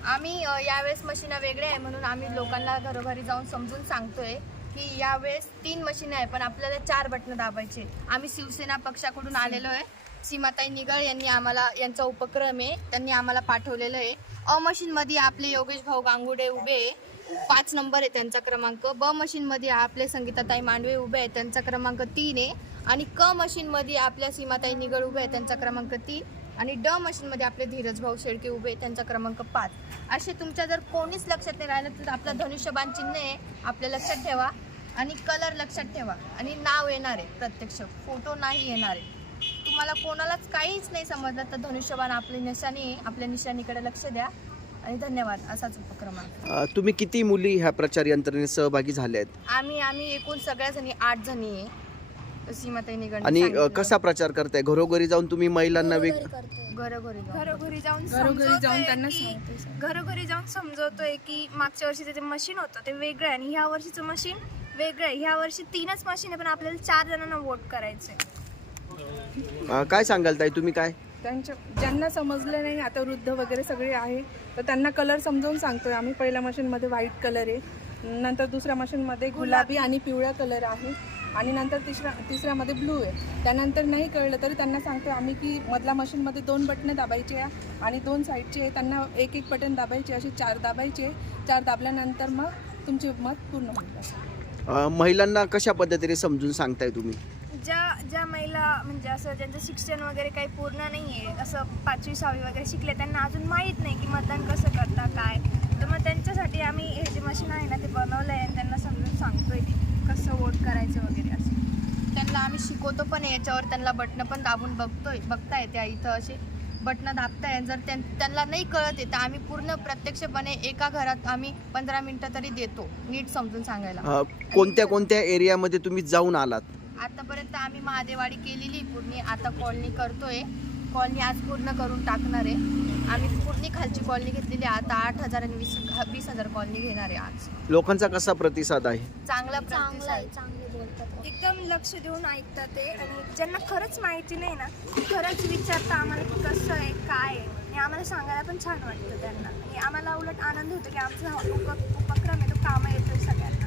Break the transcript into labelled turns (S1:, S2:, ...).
S1: आम्ही यावेळेस मशीन वेगळ्या आहे म्हणून आम्ही लोकांना घरोघरी जाऊन समजून सांगतोय की यावेळेस 3 मशीन आहे पण आपल्याला 4 बटणं दाबायचे. आम्ही शिवसेना पक्षाकडून आलेलो आहे. सीमाताई निगळ यांनी आम्हाला यांचा उपक्रम आहे, त्यांनी आम्हाला पाठवलेलं आहे. अ मशीनमध्ये आपले योगेश भाऊ गांगुडे उभे आहे, 5 नंबर आहे त्यांचा क्रमांक. ब मशीनमध्ये आपले संगीताताई मांडवे उभे आहे, त्यांचा क्रमांक 3 आहे. आणि क मशीनमध्ये आपल्या सीमाताई निगळ उभे आहे, त्यांचा क्रमांक 3. आणि ड मशीनमध्ये आपले धीरज भाऊ शेळके उभे आहे, त्यांचा क्रमांक 5. असे तुमच्या जर कोणीच लक्षात नाही राहिलं तर आपलं धनुष्यबाण चिन्ह आहे, आपल्या लक्षात ठेवा. आणि कलर लक्षात ठेवा आणि नाव येणार आहे, प्रत्यक्ष फोटो नाही येणार आहे. तुम्हाला कोणालाच काहीच नाही समजलं तर धनुष्यबाण आपली निशाणी आहे, आपल्या निशाणीकडे लक्ष द्या. आणि धन्यवाद. असाच उपक्रम आहे.
S2: तुम्ही किती मुली ह्या प्रचार यंत्रणेत सहभागी झाल्या आहेत?
S1: आम्ही एकूण सगळ्या जणी 8 जणी आहे. सीमाताई निगळ
S2: आणि कसा प्रचार करताय? घरोघरी जाऊन तुम्ही महिलांना
S1: घरोघरी जाऊन
S3: त्यांना घरोघरी जाऊन समजवतोय की मागच्या वर्षीचं जे मशीन होतं ते वेगळं आहे आणि ह्या वर्षीचं मशीन वेगळं आहे. ह्या वर्षी 3च मशीन आहे पण आपल्याला 4 जणांना वोट करायचंय.
S2: काय सांगाल ताई, तुम्ही काय?
S4: त्यांच्या ज्यांना समजलं नाही, आता वृद्ध वगैरे सगळे आहे तर त्यांना कलर समजावून सांगतोय आम्ही. पहिल्या मशीनमध्ये व्हाईट कलर आहे, नंतर दुसऱ्या मशीनमध्ये गुलाबी आणि पिवळा कलर आहे आणि नंतर तिसऱ्यामध्ये ब्लू आहे. त्यानंतर नाही कळलं तरी त्यांना सांगतो आम्ही की मधल्या मशीनमध्ये 2 बटणं दाबायचे आहे आणि 2 साईडचे आहे, त्यांना एक एक बटन दाबायचे, असे 4 दाबायचे. 4 दाबल्यानंतर मग तुमचे मत पूर्ण होईल.
S2: महिलांना कशा पद्धतीने समजून सांगताय तुम्ही?
S3: ज्या महिला म्हणजे असं ज्यांचं शिक्षण वगैरे काही पूर्ण नाही आहे, असं 5वी 6वी वगैरे शिकले, त्यांना अजून माहीत नाही की मतदान कसं करता काय, तर मग त्यांच्यासाठी आम्ही हे जे मशीन आहे ना ते बनवलं आहे आणि त्यांना समजून सांगतोय की कसं वोट करायचं वगैरे असं.
S1: त्यांना आम्ही शिकवतो पण याच्यावर, त्यांना बटणं पण दाबून बघताय त्या इथं असे बटणं दाबताय. जर त्यांना नाही कळत आहे तर आम्ही पूर्ण प्रत्यक्षपणे एका घरात आम्ही 15 मिनिटं तरी देतो नीट समजून सांगायला.
S2: कोणत्या एरियामध्ये तुम्ही जाऊन आलात?
S1: आतापर्यंत आम्ही महादेवाडी केलेली पूर्ण, आता कॉलनी करतोय. कॉलनी आज पूर्ण करून टाकणार आहे. आम्ही पूर्ण खालची कॉलनी घेतलेली आहे, आता 8,000 आणि 20,000 कॉलनी घेणार आहे आज.
S2: लोकांचा कसा प्रतिसाद आहे?
S1: चांगला प्रतिसाद,
S3: एकदम लक्ष देऊन ऐकतात ते. आणि ज्यांना खरंच माहिती नाही ना खरंच विचारता आम्हाला की कसं आहे काय आहे, आणि आम्हाला सांगायला पण छान वाटतं त्यांना. आणि आम्हाला उलट आनंद होतो की आमचा हा उपक्रम आहे तो कामं येतोय सगळ्यांना.